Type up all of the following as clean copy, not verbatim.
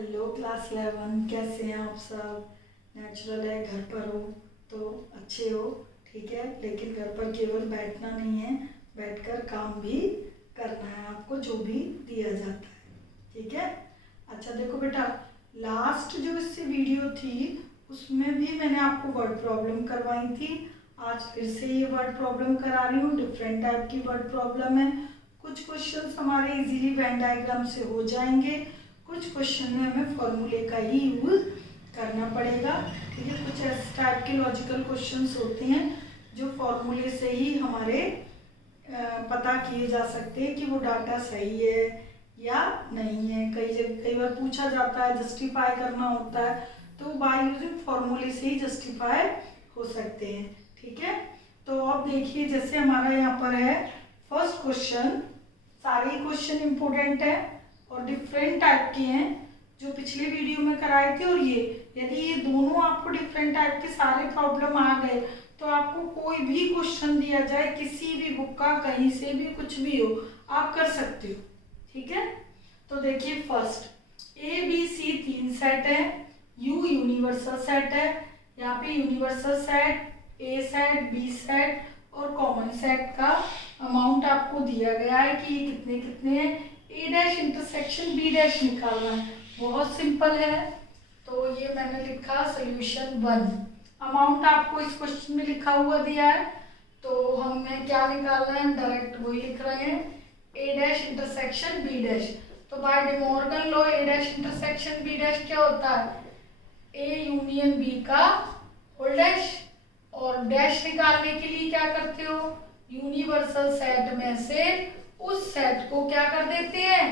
Hello class 11, कैसे हैं आप सब। नेचुरल है, घर पर हो तो अच्छे हो, ठीक है। लेकिन घर पर केवल बैठना नहीं है, बैठकर काम भी करना है आपको, जो भी दिया जाता है, ठीक है। अच्छा देखो बेटा, लास्ट जो इससे वीडियो थी उसमें भी मैंने आपको वर्ड प्रॉब्लम करवाई थी। आज फिर से ये वर्ड प्रॉब्लम करा रही हूँ। डिफरेंट टाइप की वर्ड प्रॉब्लम है। कुछ क्वेश्चंस हमारे इजीली वेन डायग्राम से हो जाएंगे, कुछ क्वेश्चन में हमें फॉर्मूले का ही यूज करना पड़ेगा, ठीक है। कुछ इस टाइप के लॉजिकल क्वेश्चंस होते हैं जो फॉर्मूले से ही हमारे पता किए जा सकते हैं कि वो डाटा सही है या नहीं है। कई बार पूछा जाता है, जस्टिफाई करना होता है, तो बाय यूजिंग फॉर्मूले से ही जस्टिफाई हो सकते हैं, ठीक है। तो अब देखिए, जैसे हमारा यहाँ पर है फर्स्ट क्वेश्चन, सारे क्वेश्चन इंपोर्टेंट है और डिफरेंट टाइप के हैं जो पिछले वीडियो में कराए थे। और ये यदि ये दोनों आपको डिफरेंट टाइप के सारे प्रॉब्लम आ गए तो आपको कोई भी क्वेश्चन दिया जाए किसी भी बुक का, कहीं से भी कुछ भी हो, आप कर सकते हो, ठीक है। तो देखिए first A B C 3 set है, यू यूनिवर्सल सेट है। यहाँ पे universal set, A set, B set और कॉमन सेट का अमाउंट आपको दिया गया है कि ये कितने कितने हैं। A dash intersection B dash निकालना है, बहुत सिंपल है। तो ये मैंने लिखा सोल्यूशन 1। अमाउंट आपको इस क्वेश्चन में लिखा हुआ दिया है, तो हमें क्या निकालना है, डायरेक्ट वही लिख रहे हैं, A dash intersection B dash. तो bye De Morgan law A dash intersection B dash क्या होता है, ए यूनियन बी का होल डैश। और डैश निकालने के लिए क्या करते हो, यूनिवर्सल सेट में से उस सेट को क्या कर देते हैं,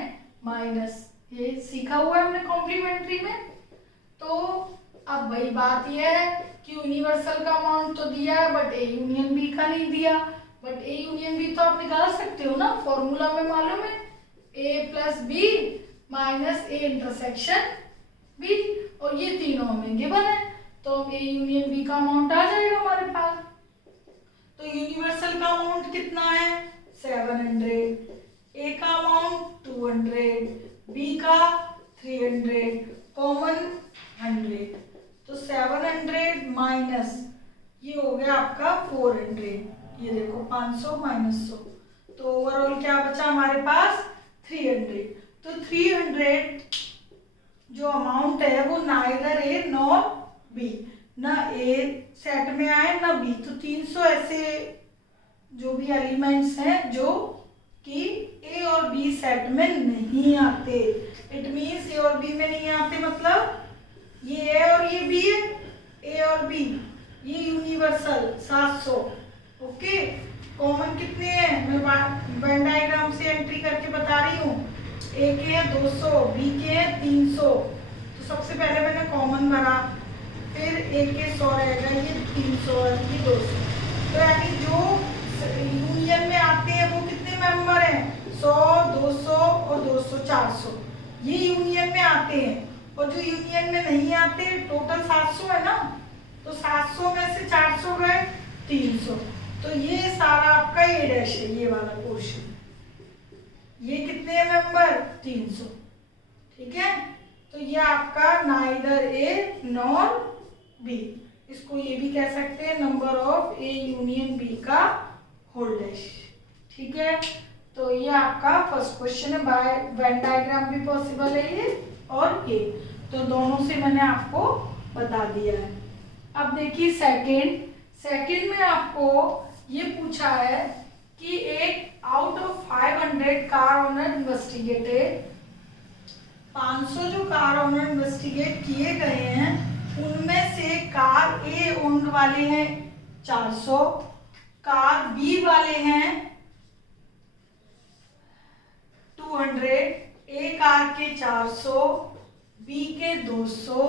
माइनस। ये सीखा हुआ है हमने कॉम्प्लीमेंट्री में। तो अब वही बात यह है कि यूनिवर्सल का अमाउंट तो दिया है बट ए यूनियन बी का नहीं दिया। बट ए यूनियन बी तो आप निकाल सकते हो ना, फॉर्मूला में मालूम है, A plus B minus A intersection B, और ये तीनों हमें गिवन है, तो ए यूनियन बी का अमाउंट आ जाएगा हमारे पास। तो यूनिवर्सल का अमाउंट कितना है, 700, ए का अमाउंट 200, बी का 300, कॉमन 100। तो 700 माइनस ये हो गया आपका 400, ये देखो 500 माइनस 100, तो ओवरऑल क्या बचा हमारे पास 300। तो 300 जो अमाउंट है वो नाइदर ए नॉर बी, ना ए सेट में आए ना बी। तो 300 ऐसे जो भी एलिमेंट्स हैं जो कि ए और बी सेट में नहीं आते। इट मीन्स ए और बी में नहीं आते, मतलब ये ए और ये बी है, ए और बी, ये यूनिवर्सल 700, ओके। कॉमन कितने हैं, मैं वेन डायग्राम से एंट्री करके बता रही हूँ। ए के हैं 200, बी के हैं 300। तो सबसे पहले मैंने कॉमन भरा, फिर ए के 100 रहेगा, ये 300 और ये 200। तो यानी जो यूनियन में आते हैं वो कितने मेंबर हैं, 100, 200 और 200, 400 ये यूनियन में आते हैं। और जो यूनियन में नहीं आते, टोटल 700 है ना, तो 700 में से 400 गए 300। तो ये सारा आपका ए डैश है, ये वाला पोर्शन। ये कितने हैं मेंबर, 300, ठीक है। तो ये आपका नाइदर ए नॉर बी, इसको ये भी कह सकते हैं number of A union B का होल डैश, ठीक है। तो ये आपका फर्स्ट क्वेश्चन है, बाय वेन डायग्राम भी पॉसिबल है ये और ये, तो दोनों से मैंने आपको बता दिया है। अब देखिए सेकंड में आपको ये पूछा है कि एक out of 500 car owner investigated, 500 जो कार ओनर इन्वेस्टिगेट किए गए हैं उनमें से कार ए ओन्ड वाले हैं 400, कार बी वाले हैं 200, ए कार के 400, बी के 200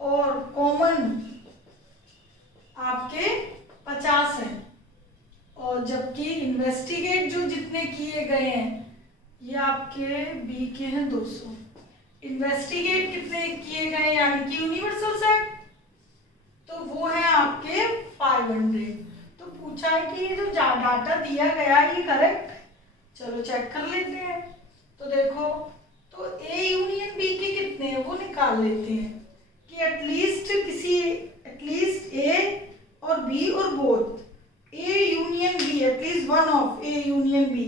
और कॉमन आपके 50 हैं। और जबकि इन्वेस्टिगेट जो जितने किए गए हैं ये आपके बी के हैं 200। इन्वेस्टिगेट कितने किए गए यानी कि यूनिवर्सल सेट, तो वो है आपके 500। तो पूछा है कि ये जो डाटा दिया गया ये करेक्ट, चलो चेक कर लेते हैं। तो देखो, तो ए यूनियन बी के कितने निकाल लेते हैं कि एटलीस्ट ए और बी और both A union B, at least one of A union B,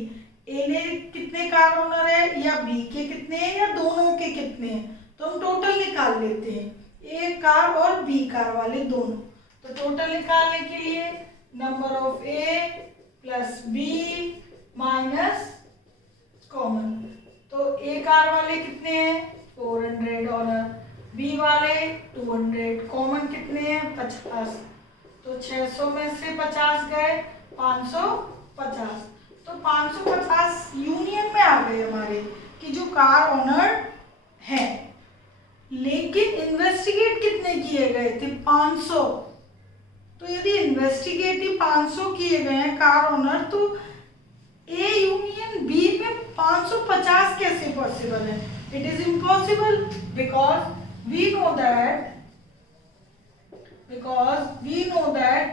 A ने कितने कार ओनर है या बी के कितने हैं या दोनों के कितने हैं, तो हम टोटल निकाल लेते हैं, ए कार और बी कार वाले दोनों। तो टोटल निकालने के लिए number of A plus B minus common, तो ए कार वाले कितने हैं 400 ओनर, बी वाले 200, कॉमन कितने हैं 50, तो 600 में से 50 गए 550, तो 550 यूनियन में आ गए हमारे कि जो कार ओनर है। लेकिन इन्वेस्टिगेट कितने किए गए थे 500, तो यदि इन्वेस्टिगेट ही 500 किए गए हैं कार ओनर, तो ए यूनियन बी में 550 कैसे पॉसिबल है? It is impossible because we know that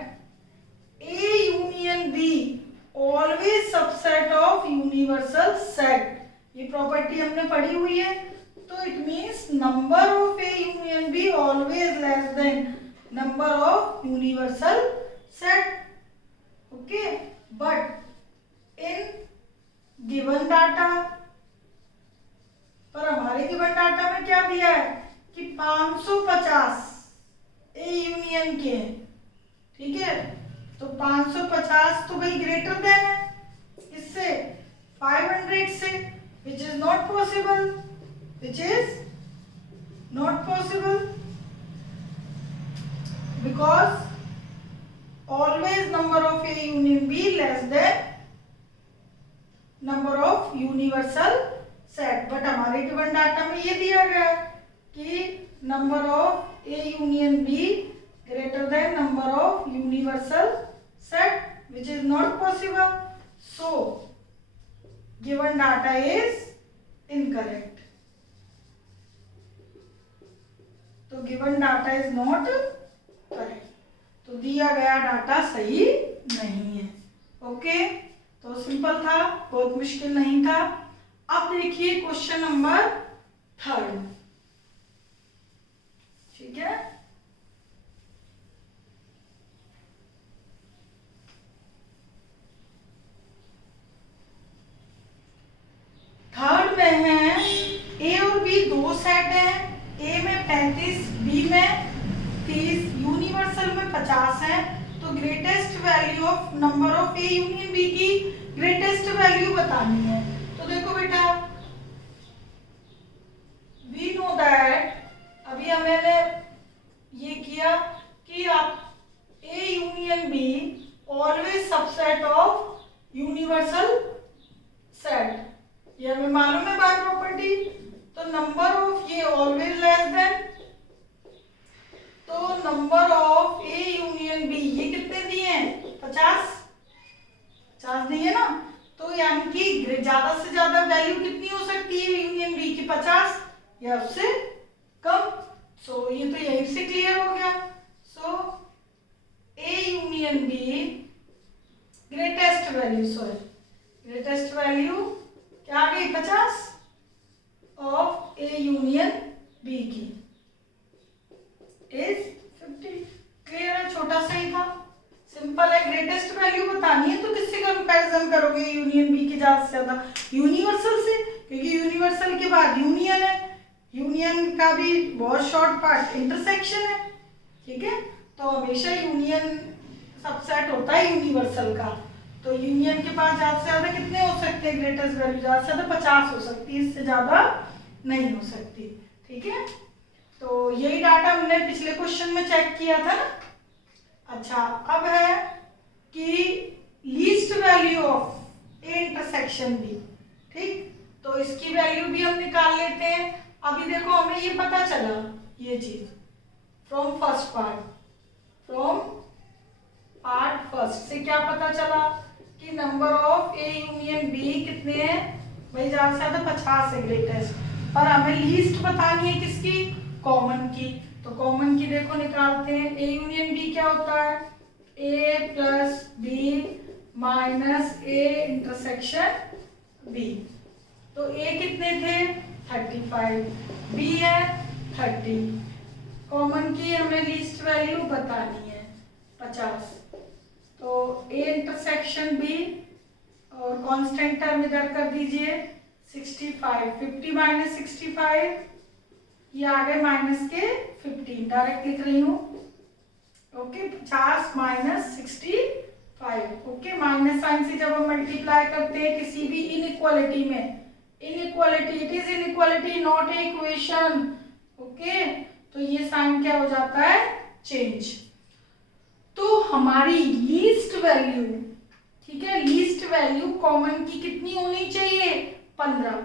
A union B always subset of universal set, ये प्रॉपर्टी हमने पढ़ी हुई है, तो it means number of A union B always less than number of universal set, okay, but in given data, पर हमारे given data में क्या दिया है कि 550 ए यूनियन के, ठीक है, तो 550 तो भाई ग्रेटर देन है इससे 500 से, which is not possible, because always number of A union B less than number of universal set. But हमारे गिवन डाटा में ये दिया गया कि number of A union B greater than number of universal set, which is not possible, so given data is incorrect, तो given data is not correct, तो दिया गया डाटा सही नहीं है। ओके, तो सिंपल था, बहुत मुश्किल नहीं था। अब देखिए क्वेश्चन नंबर 3, ठीक है। थर्ड में है ए और बी दो सेट है, ए में 35 बी में 30, यूनिवर्सल में 50 है, तो greatest value of number of A union B की ग्रेटेस्ट वैल्यू बतानी है। तो देखो बेटा, वी नो दैट, अभी हमने ये किया कि आप A union B always subset of universal set, ये हमें मालूम है बाय प्रॉपर्टी, तो नंबर ऑफ ये ऑलवेज लेस देन, तो number of A union B ये कितने दिए हैं 50 दिए ना, तो यानी कि ज्यादा से ज्यादा वैल्यू कितनी हो सकती है यूनियन बी की 50 या उससे कम। सो ये तो यहीं से क्लियर हो गया। So A union B greatest value क्या आ गई 50 ऑफ ए यूनियन बी की इज 50। क्लियर है, छोटा सा ही था, सिंपल है। ग्रेटेस्ट वैल्यू बतानी है तो किससे कंपैरिजन करोगे यूनियन बी की ज्यादा से ज्यादा? यूनिवर्सल से, क्योंकि यूनिवर्सल के बाद यूनियन है, यूनियन का भी बहुत शॉर्ट पार्ट इंटरसेक्शन है, ठीक है, तो हमेशा यूनियन सबसेट होता है यूनिवर्सल का, तो यूनियन के पास ज्यादा से ज्यादा कितने हो सकते हैं ग्रेटेस्ट वैल्यू? ज्यादा से ज्यादा 50 हो सकती है, इससे ज्यादा नहीं हो सकती, ठीक है। तो यही डाटा हमने पिछले क्वेश्चन में चेक किया था ना। अच्छा, अब है कि least value of A intersection B, ठीक, तो इसकी वैल्यू भी हम निकाल लेते हैं। अभी देखो हमें ये पता चला, ये चीज फ्रॉम पार्ट फर्स्ट से क्या पता चला कि number of A union B कितने हैं भाई? ज्यादा से ज्यादा 50 है ग्रेटेस्ट, पर हमें लीस्ट बतानी है किसकी? कॉमन की। तो कॉमन की देखो निकालते हैं। ए यूनियन बी क्या होता है? A plus B minus A intersection B. तो ए कितने थे? 35, बी है 30। कॉमन की हमें लीस्ट वैल्यू बतानी है 50। तो ए इंटरसेक्शन बी और कांस्टेंट टर्म इधर कर दीजिए 65। 50 माइनस 65, ये आ गए माइनस के 15, डायरेक्ट लिख रही हूँ। Okay 50 minus 65। Okay minus sign से जब हम मल्टीप्लाई करते हैं किसी भी इनइक्वालिटी में, inequality it is inequality not a equation. Okay तो ये साइन क्या हो जाता है, चेंज। तो हमारी लीस्ट वैल्यू, ठीक है, लीस्ट वैल्यू कॉमन की कितनी होनी चाहिए, 15।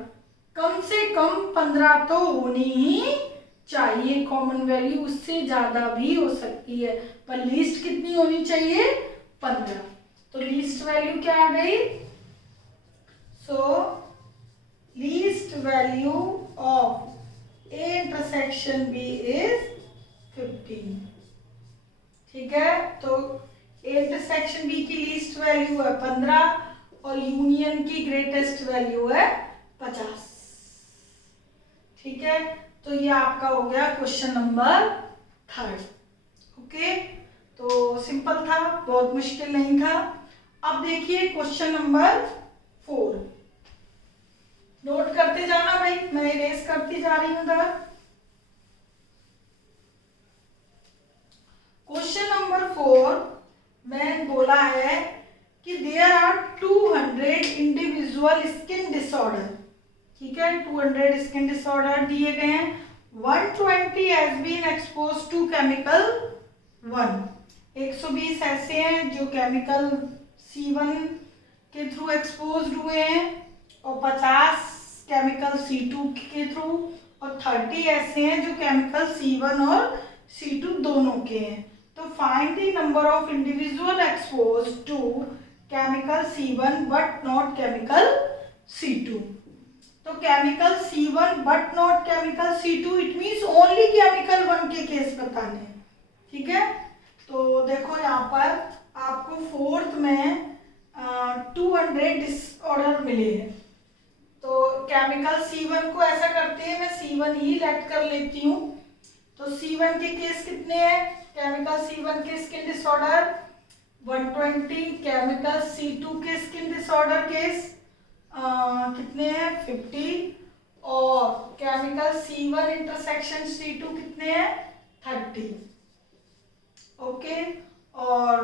कम से कम 15 तो होनी ही चाहिए कॉमन वैल्यू, उससे ज्यादा भी हो सकती है, पर लीस्ट कितनी होनी चाहिए, 15। तो लीस्ट वैल्यू क्या आ गई, so least value of A intersection B is 15। ठीक है, तो A इंटरसेक्शन B की लीस्ट वैल्यू है 15 और यूनियन की ग्रेटेस्ट वैल्यू है 50। ठीक है, तो ये आपका हो गया क्वेश्चन नंबर 3। ओके तो सिंपल था, बहुत मुश्किल नहीं था। अब देखिए क्वेश्चन नंबर 4, नोट करते जाना भाई, मैं इरेज करती जा रही हूं उधर। क्वेश्चन नंबर 4 में बोला है कि there are 200 individual skin disorder. ठीक है, 200 स्किन डिसऑर्डर दिए गए हैं। 120 has been expose to chemical 1। 120 ऐसे हैं जो केमिकल C1 के थ्रू एक्सपोज हुए हैं और 50 केमिकल C2 के थ्रू और 30 ऐसे हैं जो केमिकल C1 और C2 दोनों के हैं। तो find the number of individual expose to chemical C1 but not chemical C2। तो chemical C1 but not chemical C2 it means only chemical 1 के केस बताने हैं। ठीक है, तो देखो यहाँ पर आपको 4th में 200 डिसऑर्डर मिले हैं। तो केमिकल C1 को ऐसा करते हैं, मैं C1 ही लेट कर लेती हूँ। तो C1 के केस कितने हैं, केमिकल C1 के स्किन डिसऑर्डर 120, केमिकल C2 के स्किन डिसऑर्डर केस कितने हैं 50 और केमिकल C1 इंटरसेक्शन C2 कितने हैं 30। ओके और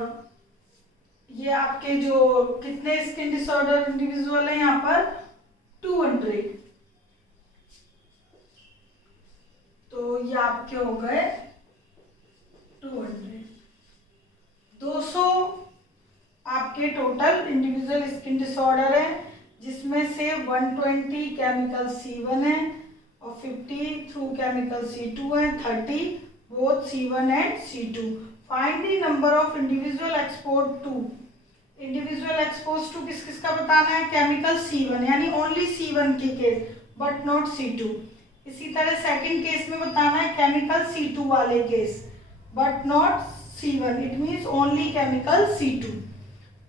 ये आपके जो कितने स्किन डिसऑर्डर इंडिविजुअल है यहाँ पर 200। तो ये आपके हो गए 200। 200 आपके टोटल इंडिविजुअल स्किन डिसऑर्डर है, जिसमें से 120 केमिकल C1 है और 50 थ्रू केमिकल C2 है, 30 both C1 and C2। Find the number of individual expose to, individual expose to किस किस का बताना है, केमिकल C1 यानी ओनली C1 के केस बट नॉट C2। इसी तरह सेकंड केस में बताना है केमिकल C2 वाले case but not C1 it means only chemical C2।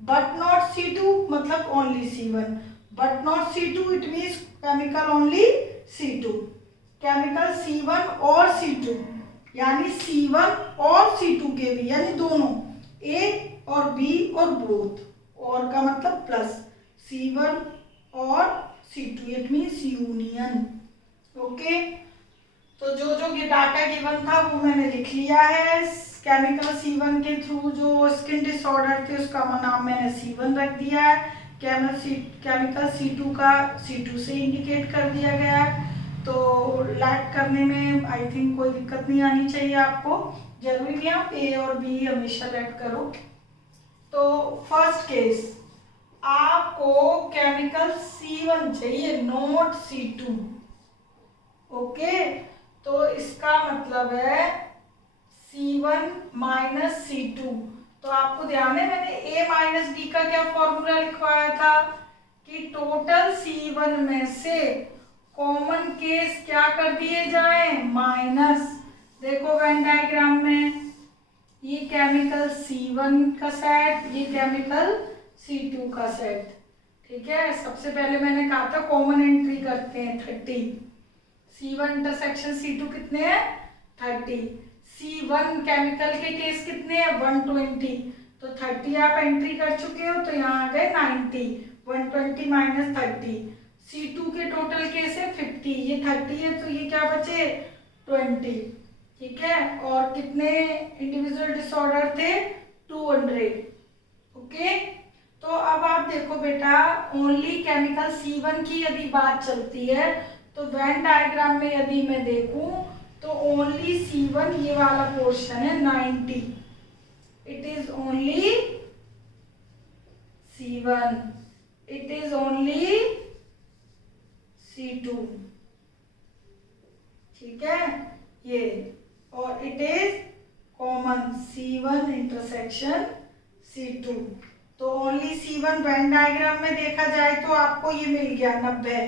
But not C2 मतलब only C1, but not C2 it means chemical only C2। Chemical C1 और C2 यानी C1 और C2 के भी यानी दोनों A और B और बोथ, और का मतलब प्लस C1 और C2 it means union. Okay तो जो जो ये डाटा गिवन था वो मैंने लिख लिया है। केमिकल C1 के थ्रू जो स्किन डिसऑर्डर थे उसका नाम मैंने C1 रख दिया है, केमिकल C2 का C2 से इंडिकेट कर दिया गया है। तो लैट करने में आई थिंक कोई दिक्कत नहीं आनी चाहिए आपको, जरूरी नहीं आप A और B हमेशा लैट करो। तो फर्स्ट केस आपको केमिकल C1 चाहिए नॉट C2। ओके तो इसका मतलब है C1 माइनस C2। तो आपको ध्यान है मैंने A माइनस B का क्या फॉर्मूला लिखवाया था कि टोटल C1 में से कॉमन केस क्या कर दिए जाए माइनस। देखो वेन डायग्राम में ये केमिकल C1 का सेट, ये केमिकल C2 का सेट। ठीक है, सबसे पहले मैंने कहा था कॉमन एंट्री करते हैं 30, C1 इंटरसेक्शन C2 कितने हैं 30। C1 केमिकल के केस कितने हैं 120, तो 30 आप एंट्री कर चुके हो, तो यहाँ आ गए 90, 120 माइनस 30। C2 के टोटल केस है 50, ये 30 है तो ये क्या बचे 20, ठीक है। और कितने इंडिविजुअल डिसऑर्डर थे 200, ओके। तो अब आप देखो बेटा, ओनली केमिकल C1 की यदि बात चलती है तो वेन डायग्राम में यदि मैं देखूं तो ओनली C1 ये वाला पोर्शन है 90, it is only C1, it is only C2, ठीक है ये, और it is common C1 intersection C2। तो ओनली C1 वेन डायग्राम में देखा जाए तो आपको ये मिल गया 90,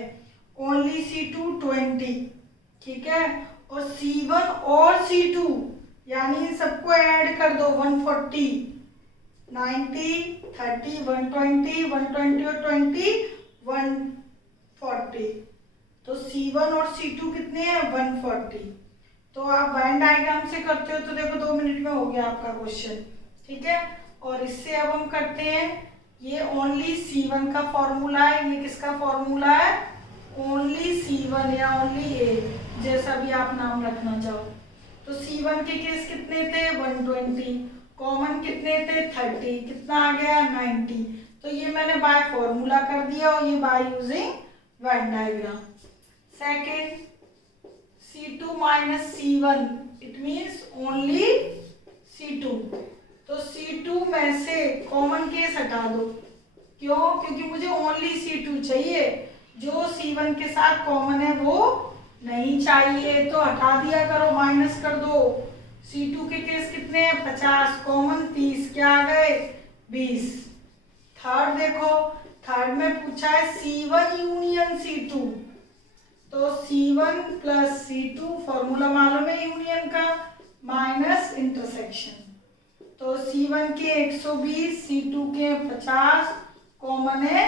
ओनली C2 20, ठीक है। और C1 और C2 यानी इन सबको ऐड कर दो 140, 90, 30, 120, 120 और 20, 140, तो C1 और C2 कितने हैं 140। तो आप वेन डायग्राम से करते हो तो देखो 2 मिनट में हो गया आपका क्वेश्चन, ठीक है। और इससे अब हम करते हैं, ये ओनली C1 का फॉर्मूला है, ये किसका फॉर्मूला है ओनली C1 या ओनली A, जैसा भी आप नाम रखना चाहो। तो C1 के केस कितने थे 120, कॉमन कितने थे 30, कितना आ गया 90, तो ये मैंने बाय फॉर्मूला कर दिया और ये by using Venn diagram. Second C2 minus C1 it means only C2, तो C2 में से कॉमन केस हटा दो, क्यों, क्योंकि मुझे ओनली C2 चाहिए, जो C1 के साथ कॉमन है वो नहीं चाहिए, तो हटा दिया करो, माइनस कर दो। C2 के केस कितने हैं 50, कॉमन 30, क्या आ गए 20। थर्ड देखो, थर्ड में पूछा है C1 यूनियन C2, तो C1 प्लस C2 फॉर्मूला मालूम है यूनियन का, माइनस इंटरसेक्शन, तो C1 के 120, C2 के 50, कॉमन है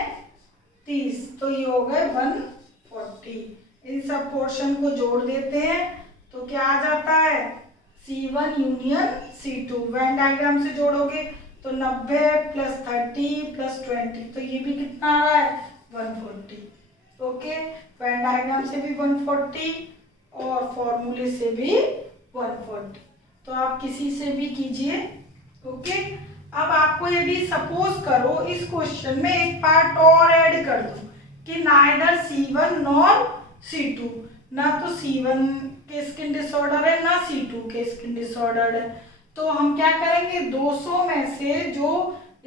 30, तो ये हो गए 140। इन सब पोर्शन को जोड़ देते हैं तो क्या आ जाता है C1 union C2, Venn diagram से जोड़ोगे तो 90 प्लस 30 प्लस 20, तो ये भी कितना आ रहा है 140, ओके। वेन डायग्राम से भी 140 और फॉर्मूले से भी 140, तो आप किसी से भी कीजिए, ओके। अब आपको यदि सपोज करो इस क्वेश्चन में एक पार्ट और ऐड कर दो कि नाइदर C1 नॉर C2, ना तो C1 के स्किन डिसऑर्डर है ना C2 के स्किन डिसऑर्डर है, तो हम क्या करेंगे 200 में से जो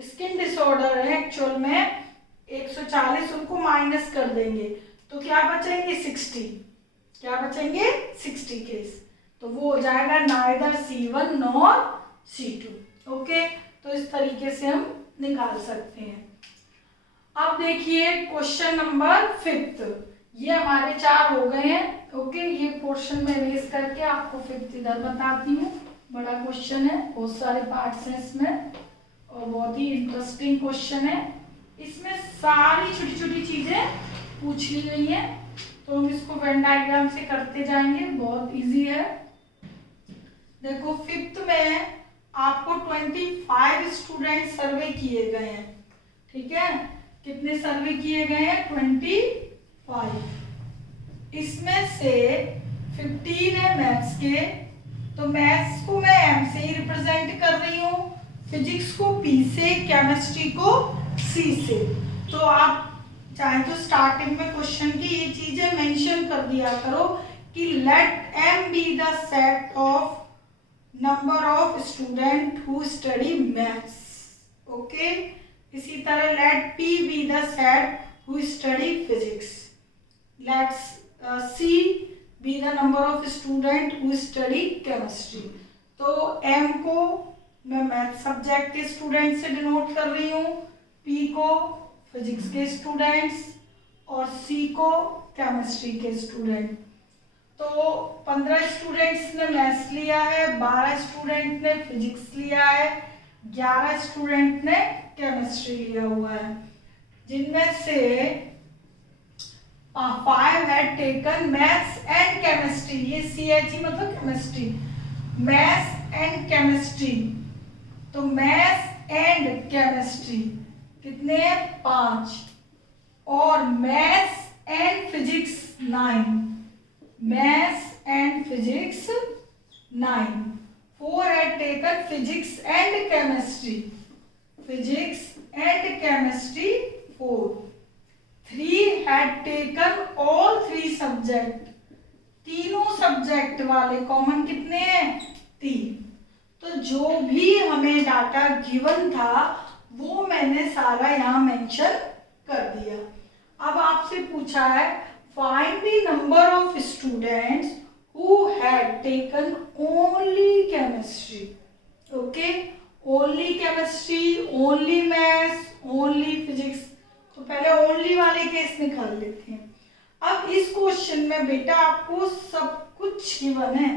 स्किन डिसऑर्डर है एक्चुअल में 140 उनको माइनस कर देंगे, तो क्या बचेंगे 60, क्या बचेंगे 60 केस, तो वो हो जाएगा neither C1 nor C2, okay. तो इस तरीके से हम निकाल सकते हैं। अब देखिए क्वेश्चन नंबर 5, ये हमारे 4 हो गए हैं, ओके। ये पोर्शन में रेस करके आपको 5 इधर बताती हूँ, बड़ा क्वेश्चन है, बहुत सारे पार्ट्स हैं इसमें और बहुत ही इंटरेस्टिंग क्वेश्चन है, इसमें सारी छोटी छोटी चीजें पूछ ली गई हैं, तो हम इसको वेन डायग्राम से करते जाएंगे, बहुत इजी है। देखो 5th में आपको 25 स्टूडेंट सर्वे किए गए हैं, ठीक है, कितने सर्वे किए गए हैं 25, इसमें से 15 है मैथ्स के, तो मैथ्स को मैं M से ही रिप्रेजेंट कर रही हूँ, फिजिक्स को P से, केमिस्ट्री को C से। तो आप चाहे तो स्टार्टिंग में क्वेश्चन की ये चीजें मेंशन कर दिया करो कि let M be the set of number of student who study maths, okay. इसी तरह let P be the set who study physics, let's C be the number of student who study chemistry. तो M को मैं math subject के student से denote कर रही हूँ, P को फिजिक्स के स्टूडेंट्स और C को केमिस्ट्री के स्टूडेंट। तो 15 स्टूडेंट्स ने मैथ्स लिया है, 12 स्टूडेंट ने फिजिक्स लिया है, 11 स्टूडेंट ने केमिस्ट्री लिया हुआ है, जिनमें से 5 had taken maths and chemistry, ये CHE मतलब केमिस्ट्री, मैथ्स एंड केमिस्ट्री, तो मैथ्स एंड केमिस्ट्री कितने 5, और maths and physics 9, maths and physics 9, 4 had taken physics and chemistry, physics and chemistry 4, 3 had taken all 3 subject, तीनों subject वाले common कितने हैं 3। तो जो भी हमें डाटा गिवन था वो मैंने सारा यहाँ मेंशन कर दिया। अब आपसे पूछा है find the number of students who had taken only chemistry, okay, only chemistry, only maths, only physics. तो पहले ओनली वाले केस निकाल लेते हैं। अब इस क्वेश्चन में बेटा आपको सब कुछ गिवन है,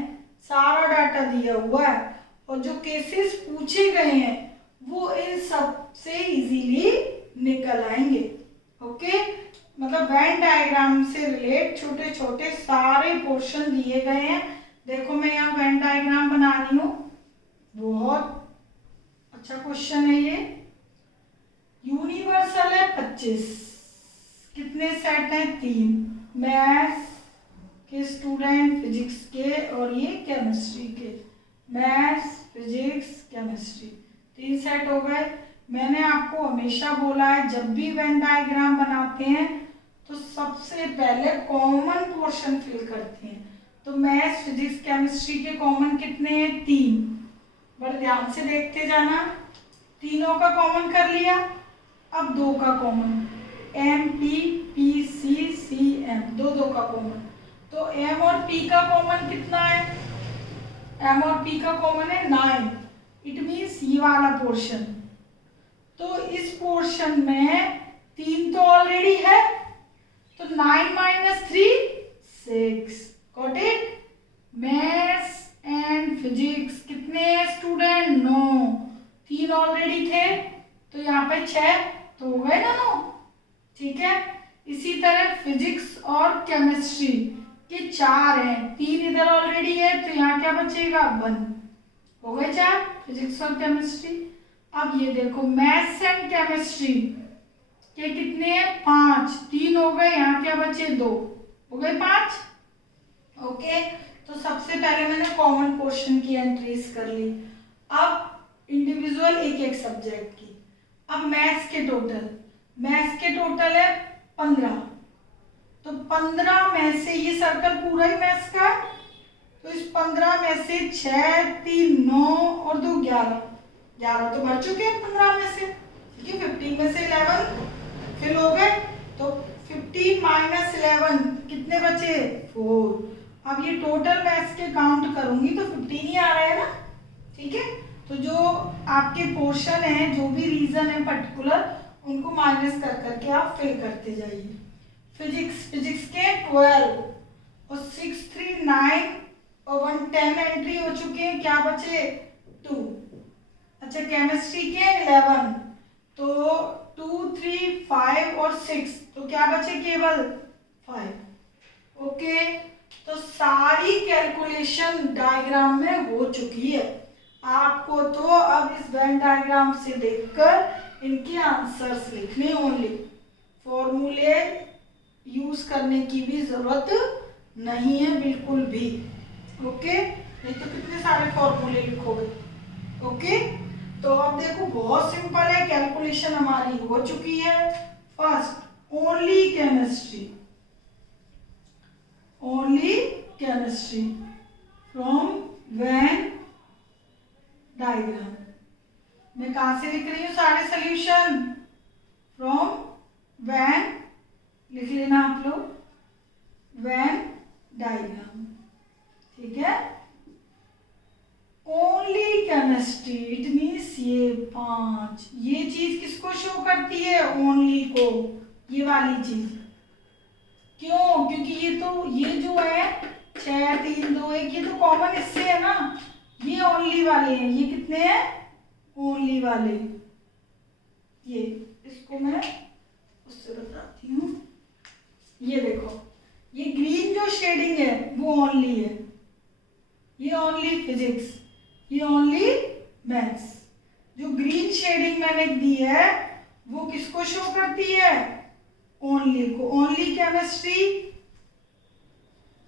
सारा डाटा दिया हुआ है, और जो केसेस पूछे गए हैं वो इन सब से इजीली निकल आएंगे, ओके। मतलब वेन डायग्राम से रिलेट छोटे छोटे सारे पोर्शन दिए गए हैं। देखो मैं यहाँ वेन डायग्राम बना रही हूँ, बहुत अच्छा क्वेश्चन है ये। यूनिवर्सल है 25, कितने सेट हैं 3, मैथ्स के स्टूडेंट, फिजिक्स के, और ये केमिस्ट्री के, मैथ्स फिजिक्स केमिस्ट्री 3 सेट हो गए। मैंने आपको हमेशा बोला है जब भी वेन डायग्राम बनाते हैं तो सबसे पहले कॉमन पोर्शन फिल करते हैं। तो मैथ्स फिजिक्स केमिस्ट्री के कॉमन कितने हैं 3, बड़े ध्यान से देखते जाना। तीनों का कॉमन कर लिया, अब 2 का common, M P P C C M, 2 का कॉमन। तो एम और पी का कॉमन कितना है, एम और पी का कॉमन है 9, इट मीन्स ये वाला पोर्शन। तो इस पोर्शन में 3 तो ऑलरेडी है, तो 9 - 3 6, got it. Maths and physics कितने स्टूडेंट 9, 3 ऑलरेडी थे, तो यहाँ पे 6 तो हो गए ना 9, ठीक है। इसी तरह फिजिक्स और केमिस्ट्री के 4 हैं, 3 इधर ऑलरेडी है, तो यहाँ क्या बचेगा 1, हो गए 4 फिजिक्स और केमिस्ट्री। अब ये देखो मैथ्स एंड केमिस्ट्री के कितने हैं 5, 3 हो गए, यहाँ क्या बचे 2, हो गए 5, ओके। तो सबसे पहले मैंने कॉमन पोर्शन की एंट्रीज कर ली। अब इंडिविजुअल एक एक सब्जेक्ट की। अब मैथ्स के टोटल है 15, तो 15 में से ये सर्कल पूरा ही मैथ्स का, तो इस 15 में से 6, 3 9 और 2 11 तो बढ़ चुके हैं 15 में से, ठीक है। 15 में से 11 फिल हो गए, तो 15 - 11 कितने बचे 4। अब ये टोटल मैथ्स के काउंट करूंगी तो 15 ही आ रहा है ना, ठीक है। तो जो आपके पोर्शन है, जो भी रीजन है पर्टिकुलर, उनको माइनस कर करके आप फिल करते जाइए। फिजिक्स के 12 और 6 3 9 और 1 10 एंट्री हो चुके हैं, क्या बचे 2। अच्छा केमिस्ट्री के 11, तो 2 3 5 और 6, तो क्या बचे केवल 5, ओके। तो सारी कैलकुलेशन डायग्राम में हो चुकी है। आपको तो अब इस वेन डायग्राम से देखकर इनके आंसर्स लिखने, ओनली फॉर्मूले यूज करने की भी जरूरत नहीं है बिल्कुल भी, ओके। नहीं तो कितने सारे फॉर्मूले लिखोगे, ओके। तो अब देखो बहुत सिंपल है, कैलकुलेशन हमारी हो चुकी है। First only chemistry from Venn diagram. मैं कहां से लिख रही हूँ सारे सॉल्यूशन, फ्रॉम वेन, लिख लेना आप लोग, वेन डायग्राम, ठीक है। ओनली केमिस्ट्री इट मीन्स ये 5, ये चीज किसको शो करती है, ओनली को, ये वाली चीज। क्यों, क्योंकि ये जो है 6 3 2 1, ये तो कॉमन इससे है ना, ये ओनली वाले हैं, ये कितने हैं ओनली वाले, ये इसको मैं उससे बताती हूँ। ये देखो, ये ग्रीन जो शेडिंग है वो ओनली है, ये ओनली फिजिक्स, ये ओनली मैथ्स। जो ग्रीन शेडिंग मैंने दी है वो किसको शो करती है? ओनली को। Only chemistry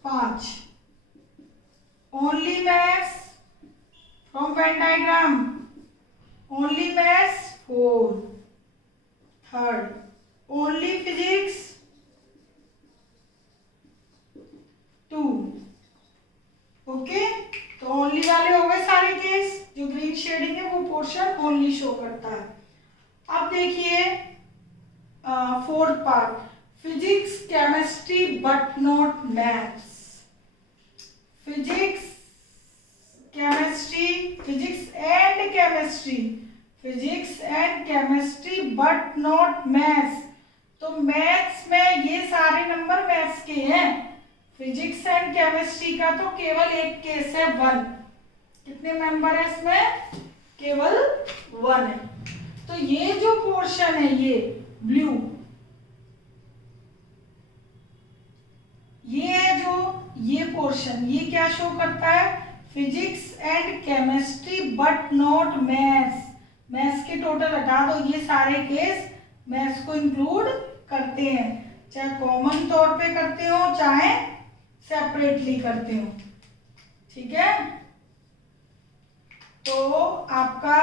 5, only maths from Venn diagram, only maths 4, third only physics 2। Okay, तो ओनली वाले हो गए सारे केस। जो ग्रीन शेडिंग है वो पोर्शन ओनली शो करता है। अब देखिए fourth part, physics chemistry but not maths. Physics chemistry, physics and chemistry, physics and chemistry but not maths. तो मैथ्स में ये सारे नंबर मैथ्स के हैं, फिजिक्स एंड केमिस्ट्री का तो केवल एक केस है 1। कितने मेंबर है इसमें? केवल 1 है। तो ये जो पोर्शन है ये ब्लू, ये है जो ये पोर्शन, ये क्या शो करता है? Physics and chemistry but not maths. Maths के टोटल हटा दो, ये सारे केस मैथ्स को इंक्लूड करते हैं, चाहे कॉमन तौर पे करते हो चाहे सेपरेटली करते हो। ठीक है, तो आपका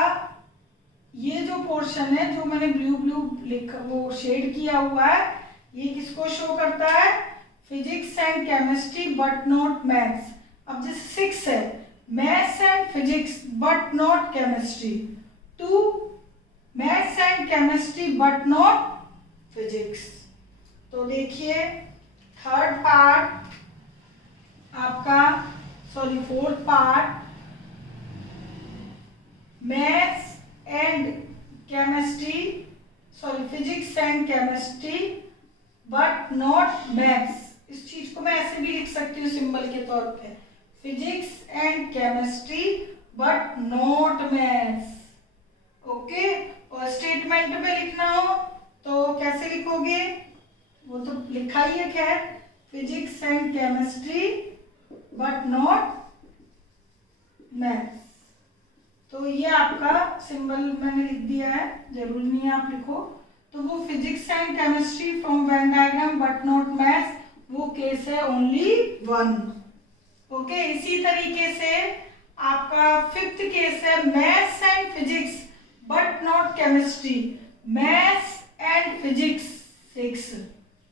ये जो पोर्शन है जो मैंने ब्लू ब्लू लिखा वो शेड किया हुआ है, ये किसको शो करता है? Physics and chemistry but not maths. अब जैसे 6 है, maths and physics but not chemistry. 2 maths and chemistry but not physics. तो देखिए थर्ड पार्ट आपका, sorry fourth part, maths and chemistry, sorry physics and chemistry but not maths. इस चीज को मैं ऐसे भी लिख सकती हूँ सिंबल के तौर पे, physics and chemistry but not maths. Okay, और स्टेटमेंट में लिखना हो तो कैसे लिखोगे? वो तो लिखा ही है खैर, physics and chemistry but not maths. तो ये आपका सिंबल मैंने लिख दिया है, जरूरी नहीं है आप लिखो। तो वो physics and chemistry from Venn diagram but not maths, वो केस है ओनली 1। ओके, इसी तरीके से आपका फिफ्थ केस है maths and physics but not chemistry, maths and physics 6,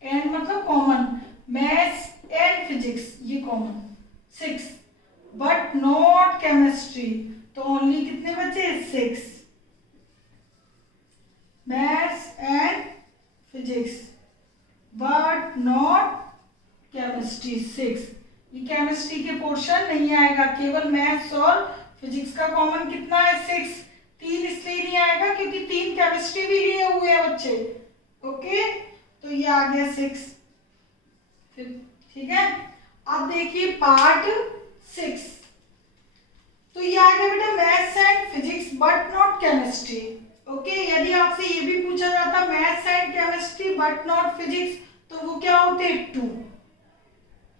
and मतलब कॉमन, मैथ्स एंड फिजिक्स ये कॉमन 6 बट नॉट केमिस्ट्री। तो ओनली कितने बचे? 6, maths and physics but not chemistry 6। ये केमिस्ट्री के पोर्शन नहीं आएगा, केवल मैथ्स और फिजिक्स का कॉमन कितना है? 6। 3 इसलिए नहीं आएगा क्योंकि 3 केमिस्ट्री भी लिए हुए हैं बच्चे। ओके, तो ये आ गया 6। ठीक है, अब देखिए पार्ट 6। तो ये आ गया बेटा maths and physics but not chemistry. Okay, यदि आपसे ये भी पूछा जाता maths and chemistry but not physics, तो वो क्या होते? 2।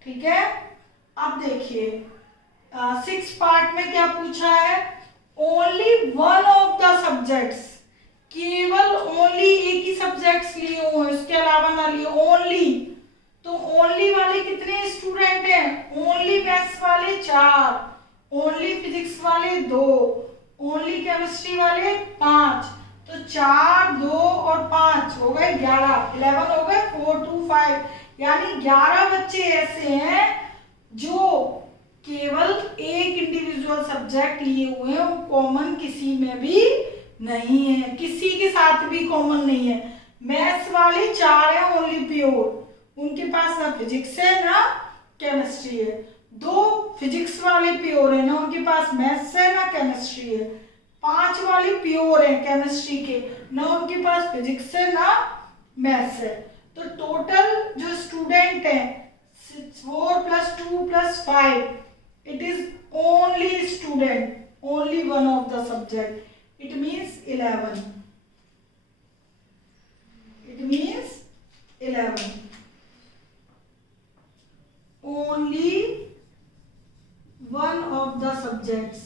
ठीक है, अब देखिए 6 पार्ट में क्या पूछा है? Only one of the subjects, केवल ओनली एक ही सब्जेक्ट्स लिए हुए, इसके अलावा ना लिए, ओनली। तो ओनली वाले कितने स्टूडेंट हैं? ओनली मैथ्स वाले 4, ओनली फिजिक्स वाले 2, ओनली केमिस्ट्री वाले 5। तो 4, 2 और 5 हो गए 11, 11 हो गए, 4, 2, 5, यानी 11 बच्चे ऐसे हैं जो केवल एक इंडिविजुअल सब्जेक्ट लिए हुए हैं, वो कॉमन किसी में भी नहीं है, किसी के साथ भी कॉमन नहीं है। मैथ्स वाले 4 हैं ओनली प्योर, उनके पास ना फिजिक्स है ना केमिस्ट्री है। 2 फिजिक्स वाले प्योर है, ना उनके पास मैथ्स है ना केमिस्ट्री है। 5 वाले प्योर है केमिस्ट्री के, ना उनके पास फिजिक्स है ना मैथ्स है। तो टोटल जो स्टूडेंट है 4 + 2 + 5, it is only student, only one of the subject, it means 11, it means 11। Of the subjects,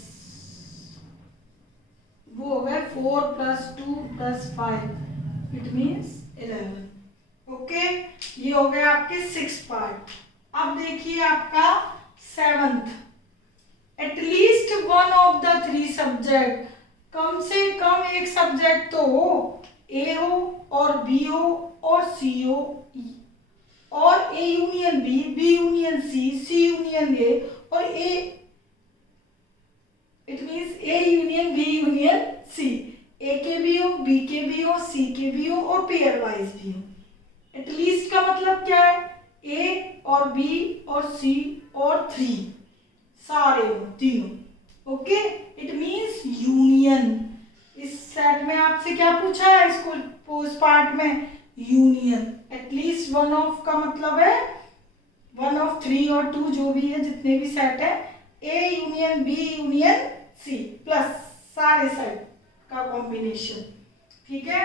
वो हो गए 4 + 2 + 5, इट मीन्स 11। ओके, ये हो गया आपके 6 पार्ट। अब देखिए आपका 7th, at least one of the 3 subject, कम से कम एक सब्जेक्ट तो हो, ए हो और बी हो और सी हो, और A union B, B union C, C union A, और A, it means A union B union C, A के भी हो, बी के भी हो, सी के भी हो और पेयर वाइज भी हो। एटलीस्ट का मतलब क्या है, ए और बी और सी और 3 सारे हो, तीनों। Okay, it means union. इस सेट में आपसे क्या पूछा है, इसको पोस्ट पार्ट में, यूनियन। एटलीस्ट वन ऑफ का मतलब है 1 of 3 और 2 जो भी है, जितने भी सेट है, A union B union C plus सारे सेट का कॉम्बिनेशन। ठीक है,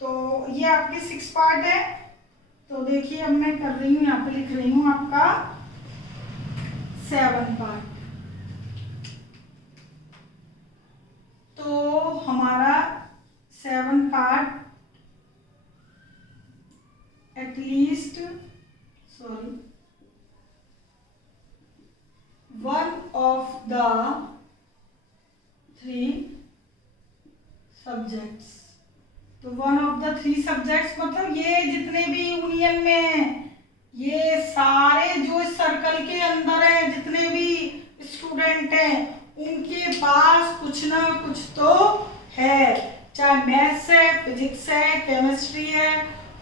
तो ये आपके 6 पार्ट है। तो देखिए अब मैं कर रही हूँ, यहाँ पे लिख रही हूँ आपका 7 पार्ट। तो हमारा 7 part at least one of the 3 subjects. तो 1 ऑफ द 3 सब्जेक्ट्स मतलब ये जितने भी यूनियन में हैं, ये सारे जो इस सर्कल के अंदर है, जितने भी स्टूडेंट हैं, उनके पास कुछ ना कुछ तो है, चाहे मैथ्स है, फिजिक्स है, केमिस्ट्री है,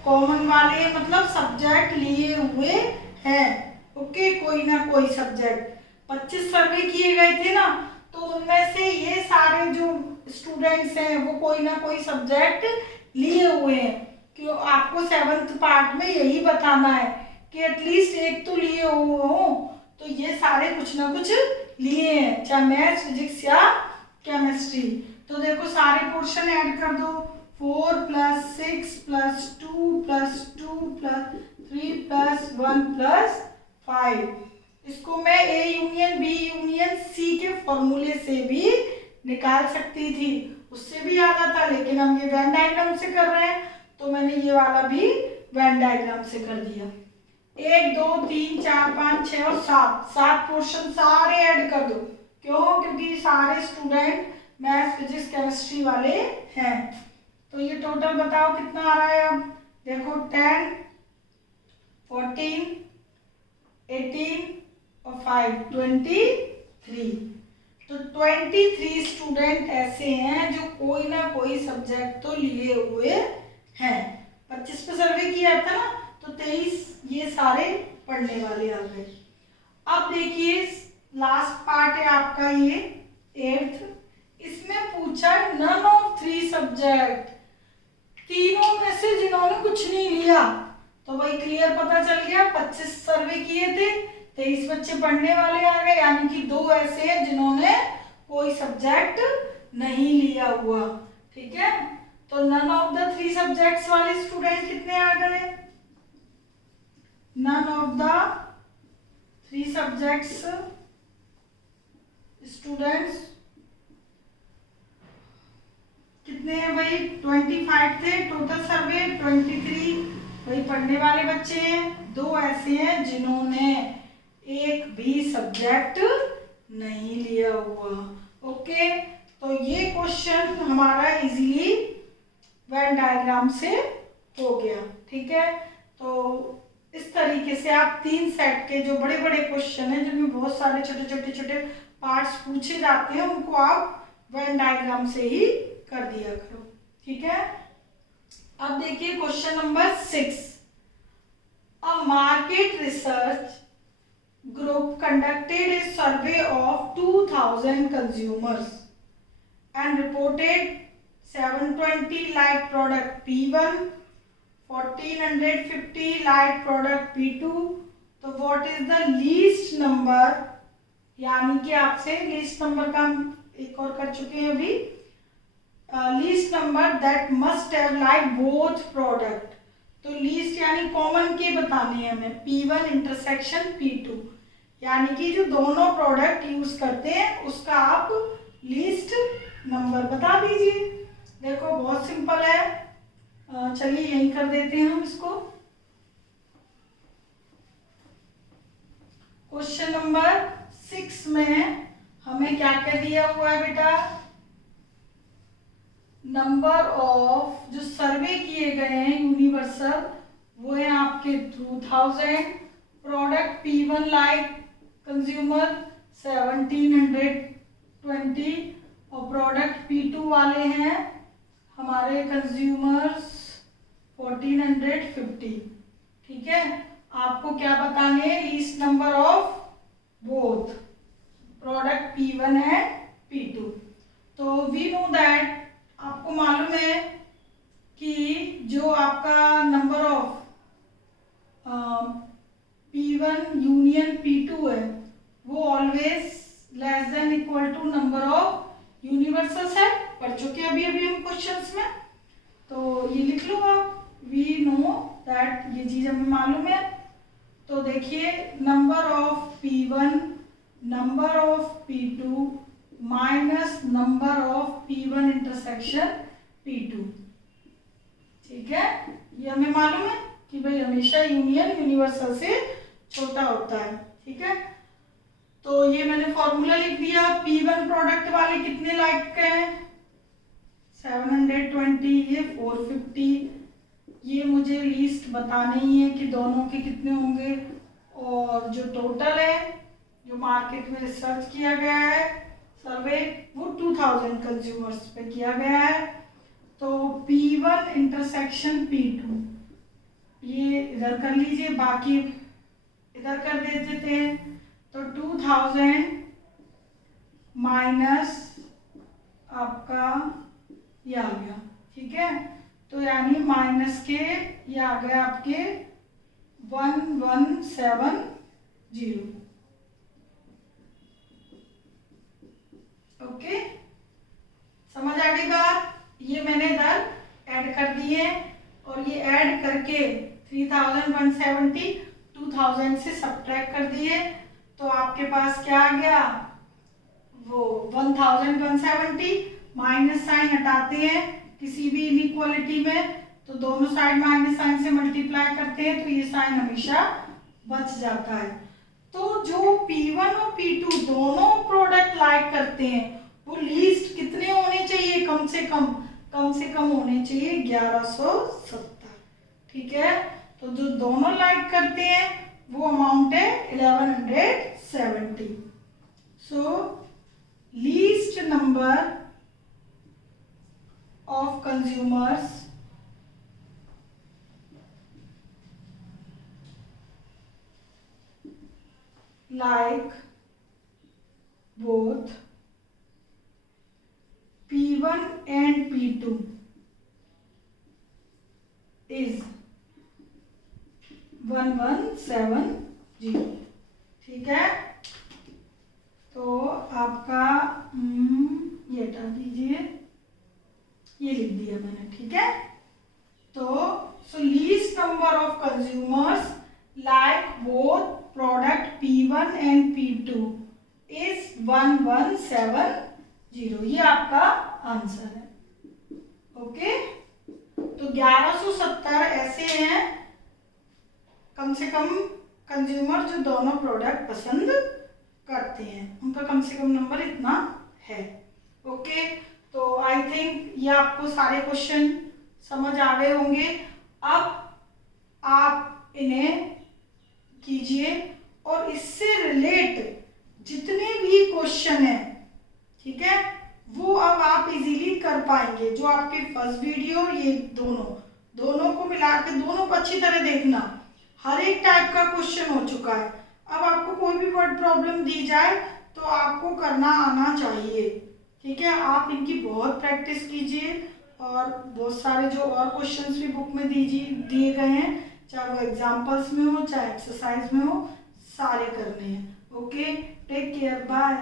कॉमन वाले मतलब सब्जेक्ट लिए हुए हैं। ओके, कोई ना कोई सब्जेक्ट। 25 सर्वे किए गए थे ना, तो उनमें से ये सारे जो स्टूडेंट्स हैं वो कोई ना कोई सब्जेक्ट लिए हुए हैं। क्यों, आपको 7th पार्ट में यही बताना है कि एटलीस्ट एक तो लिए हुए हो, तो ये सारे कुछ ना कुछ लिए हैं, चाहे मैथ्स, फिजिक्स या केमिस्ट्री। तो देखो सारे पोर्शन ऐड कर दो, 4 + 6 + 2 + 2 + 3 + 1 + 5। इसको मैं A union B union C के फॉर्मूले से भी निकाल सकती थी, उससे भी आता था, लेकिन हम ये वेन डायग्राम से कर रहे हैं, तो मैंने ये वाला भी वेन डायग्राम से कर दिया। 1 2 3 4 5 6 और 7 पोर्शन सारे ऐड कर दो। क्यों, क्योंकि सारे स्टूडेंट मैथ्स, फिजिक्स, केमिस्ट्री वाले हैं। तो ये टोटल बताओ कितना आ रहा है। अब देखो 10 14 18 और 5 23। तो 23 स्टूडेंट ऐसे हैं जो कोई ना कोई सब्जेक्ट तो लिए हुए हैं। 25 पे सर्वे किया था ना, तो 23 ये सारे पढ़ने वाले आ गए। अब देखिए लास्ट पार्ट है आपका ये 8th। इसमें पूछा नन ऑफ 3 सब्जेक्ट, तीनों में से जिन्होंने कुछ नहीं लिया। तो भाई क्लियर पता चल गया, 25 सर्वे किए थे, 23 बच्चे पढ़ने वाले आ गए, यानी कि 2 ऐसे हैं जिन्होंने कोई सब्जेक्ट नहीं लिया हुआ। ठीक है, तो नन ऑफ द 3 सब्जेक्ट्स वाले स्टूडेंट कितने आ गए, none of the 3 subjects students कितने हैं भाई, 25 थे टोटल सर्वे, 23 भाई पढ़ने वाले बच्चे हैं। 2 ऐसे हैं जिन्होंने एक भी सब्जेक्ट नहीं लिया हुआ। ओके, तो ये क्वेश्चन हमारा इजीली वेन डायग्राम से हो गया। ठीक है, तो इस तरीके से आप 3 सेट के जो बड़े बड़े क्वेश्चन हैं, जिनमें बहुत सारे छोटे छोटे पार्ट्स पूछे जाते हैं, उनको आप वेन डायग्राम से ही कर दिया करो। ठीक है, अब देखिए question number 6। A market research group conducted a survey of 2000 consumers and reported 720 light product P1, 1450 light product P2। तो what is the least number, यानी कि आपसे लीस्ट नंबर का हम एक और कर चुके हैं अभी, least number that must have like both product. तो लीस्ट यानी कॉमन के बताने हैं हमें, P1 इंटरसेक्शन P2, यानी कि जो दोनों प्रोडक्ट यूज करते हैं नंबर बता दीजिए। देखो बहुत सिंपल है, चलिए यही कर देते हैं हम इसको। क्वेश्चन नंबर 6 में हमें क्या क्या दिया हुआ है बेटा? नंबर ऑफ जो सर्वे किए गए हैं यूनिवर्सल वो है आपके 2000, प्रोडक्ट P1 लाइक कंज्यूमर 1720 और प्रोडक्ट P2 वाले हैं हमारे कंज्यूमर्स 1450। ठीक है, आपको क्या बताने हैं? Least number of both product P1 and P2। तो वी नो दैट, आपको मालूम है कि जो आपका number of P1 union P2 है वो always less than equal to number of universals है। पढ़ चुके अभी अभी हम क्वेश्चंस में, तो ये लिख लो आप। वी नो दैट, ये चीज हमें मालूम है। तो देखिए number of P1 number of P2 minus number of P1 intersection P2। ठीक है, ये हमें मालूम है कि भाई हमेशा यूनियन यूनिवर्सल से छोटा होता है। ठीक है, तो ये मैंने फॉर्मूला लिख दिया। P1 प्रोडक्ट वाले कितने लाइक के हैं? 720, ये 450। ये मुझे लिस्ट बतानी ही है कि दोनों के कितने होंगे। और जो टोटल है, जो मार्केट में रिसर्च किया गया है सर्वे, वो 2000 कंज्यूमर्स पे किया गया है। तो P1 इंटरसेक्शन P2 ये इधर कर लीजिए, बाकी इधर कर देते थे। तो 2000 माइनस आपका ये आ गया। ठीक है, तो यानी माइनस के ये आ गया आपके 1170। ओके, समझ आ गई बात? ये मैंने इधर ऐड कर दिए और ये ऐड करके 3170 2000 से सब्ट्रैक्ट कर दिए, तो आपके पास क्या आ गया? वो 1170। माइनस साइन हटाते हैं किसी भी इनइक्वालिटी में, तो दोनों साइड माइनस साइन से मल्टीप्लाई करते हैं तो ये साइन हमेशा बच जाता है। तो जो P1 और P2 दोनों प्रोडक्ट लाइक करते हैं वो लीस्ट कितने होने चाहिए? कम से कम होने चाहिए 1170। ठीक है, तो जो दोनों लाइक करते हैं वो अमाउंट है 1170। So least number of consumers like both P1 and P2 is 1170। ठीक है, तो आपका ये हटा दीजिए, ये लिख दिया मैंने। ठीक है, तो so least number of consumers like both product P1 and P2 is 1170। ये आपका आंसर है। ओके, तो 1170 ऐसे हैं कम से कम कंज्यूमर जो दोनों प्रोडक्ट पसंद करते हैं, उनका कम से कम नंबर इतना है। ओके, तो आई थिंक ये आपको सारे क्वेश्चन समझ आ गए होंगे। अब आप इन्हें कीजिए और इससे रिलेट जितने भी क्वेश्चन हैं, ठीक है, वो अब आप इजीली कर पाएंगे। जो आपके फर्स्ट वीडियो, ये दोनों को मिला के दोनों को अच्छी तरह देखना, हर एक टाइप का क्वेश्चन हो चुका है। अब आपको कोई भी वर्ड प्रॉब्लम दी जाए तो आपको करना आना चाहिए। ठीक है, आप इनकी बहुत प्रैक्टिस कीजिए और बहुत सारे जो और क्वेश्चंस भी बुक में दिए गए हैं, चाहे वो एग्जाम्पल्स में हो चाहे एक्सरसाइज में हो, सारे करने हैं। Okay, take care, bye.